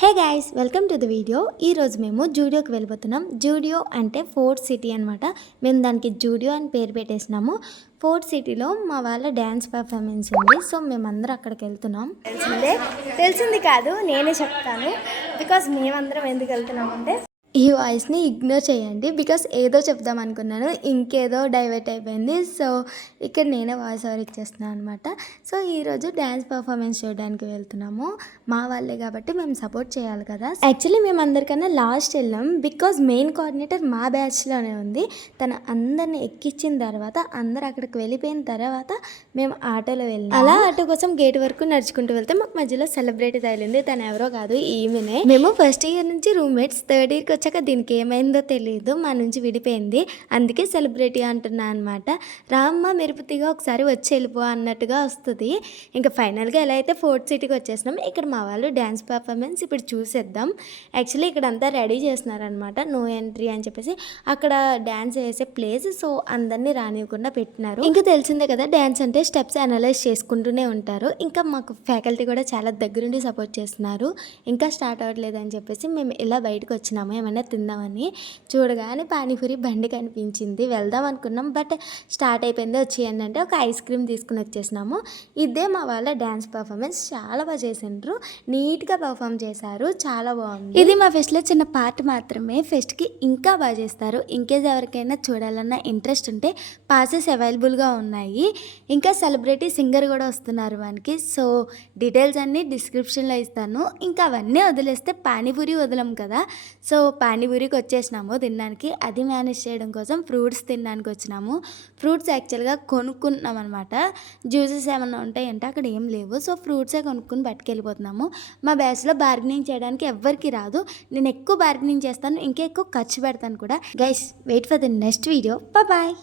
Hey guys, welcome to the video. ఈరోజు మేము జూడియోకి వెళ్ళిపోతున్నాం. జూడియో అంటే ఫోర్ట్ సిటీ అనమాట. మేము దానికి జూడియో అని పేరు పెట్టేసినాము. ఫోర్ట్ సిటీలో మా వాళ్ళ డ్యాన్స్ పర్ఫార్మెన్స్ ఉంది. సో మేమందరం అక్కడికి వెళ్తున్నాం. తెలిసింది కాదు, నేనే చెప్తాను. బికాస్ మేమందరం ఎందుకు వెళ్తున్నాం అంటే, ఈ వాయిస్ని ఇగ్నోర్ చేయండి. బికాస్ ఏదో చెప్దాం అనుకున్నాను, ఇంకేదో డైవర్ట్ అయిపోయింది. సో ఇక్కడ నేనే వాయిస్ ఓవర్ ఇచ్చేస్తున్నాను అనమాట. సో ఈరోజు డ్యాన్స్ పర్ఫార్మెన్స్ చూడడానికి వెళ్తున్నాము. మా వాళ్ళే కాబట్టి మేము సపోర్ట్ చేయాలి కదా. యాక్చువల్లీ మేము అందరికన్నా లాస్ట్ వెళ్ళాం. బికాజ్ మెయిన్ కోఆర్డినేటర్ మా బ్యాచ్లోనే ఉంది. తను అందరిని ఎక్కించిన తర్వాత అందరు అక్కడికి వెళ్ళిపోయిన తర్వాత మేము ఆటోలో వెళ్ళాం. అలా ఆటో కోసం గేట్ వరకు నడుచుకుంటూ వెళ్తే మాకు మధ్యలో సెలబ్రిటీ తగిలింది. తను ఎవరో కాదు, ఈమెనే. మేము ఫస్ట్ ఇయర్ నుంచి రూమ్మేట్స్. థర్డ్ ఇయర్కి వచ్చాక దీనికి ఏమైందో తెలియదు, మా నుంచి విడిపోయింది. అందుకే సెలబ్రిటీ అంటున్నా అనమాట. రామ్మ మెరుపుతిగా ఒకసారి వచ్చి వెళ్ళిపో అన్నట్టుగా వస్తుంది. ఇంకా ఫైనల్గా ఎలా అయితే ఫోర్త్ సిటీకి వచ్చేసినాం. ఇక్కడ మా వాళ్ళు డ్యాన్స్ పర్ఫార్మెన్స్ ఇప్పుడు చూసేద్దాం. యాక్చువల్లీ ఇక్కడ అంతా రెడీ చేస్తున్నారనమాట, నో ఎంట్రీ అని చెప్పేసి. అక్కడ డ్యాన్స్ వేసే ప్లేస్, సో అందరినీ రానివ్వకుండా పెట్టినారు. ఇంకా తెలిసిందే కదా, డ్యాన్స్ అంటే స్టెప్స్ అనలైజ్ చేసుకుంటూనే ఉంటారు. ఇంకా మాకు ఫ్యాకల్టీ కూడా చాలా దగ్గరుండి సపోర్ట్ చేస్తున్నారు. ఇంకా స్టార్ట్ అవ్వట్లేదు అని చెప్పేసి మేము ఇలా బయటకు వచ్చినాము ఏమైనా తిందామని. చూడగానే పానీపూరి బండి కనిపించింది, వెళ్దాం అనుకున్నాం. బట్ స్టార్ట్ అయిపోయింది. వచ్చేయండి అంటే ఒక ఐస్ క్రీమ్ తీసుకుని వచ్చేసినాము. ఇదే మా వాళ్ళ డ్యాన్స్ పర్ఫార్మెన్స్. చాలా బాగా చేసిండ్రు, నీట్గా పర్ఫామ్ చేశారు, చాలా బాగుంది. ఇది మా ఫెస్ట్లో చిన్న పార్ట్ మాత్రమే. ఫెస్ట్కి ఇంకా బాగా చేస్తారు. ఇంకేజ్ ఎవరికైనా చూడాలన్న ఇంట్రెస్ట్ ఉంటే పాసెస్ అవైలబుల్గా ఉన్నాయి. ఇంకా సెలబ్రిటీ సింగర్ కూడా వస్తున్నారు మనకి. సో డీటెయిల్స్ అన్నీ డిస్క్రిప్షన్లో ఇస్తాను. ఇంకా అవన్నీ వదిలేస్తే పానీపూరి వదలం కదా. సో పానీపూరికి వచ్చేసినాము తినడానికి. అది మేనేజ్ చేయడం కోసం ఫ్రూట్స్ తినడానికి వచ్చినాము. ఫ్రూట్స్ యాక్చువల్గా కొనుక్కున్నాం అనమాట. జ్యూసెస్ ఏమన్నా ఉంటాయంటే అక్కడ ఏం లేవు. సో ఫ్రూట్సే కొనుక్కుని పట్టుకెళ్ళిపోతున్నాము. మా బ్యాచ్లో బార్గెనింగ్ చేయడానికి ఎవ్వరికి రాదు. నేను ఎక్కువ బార్గెనింగ్ చేస్తాను, ఇంకా ఎక్కువ ఖర్చు పెడతాను కూడా. Guys, wait for the next video. Bye.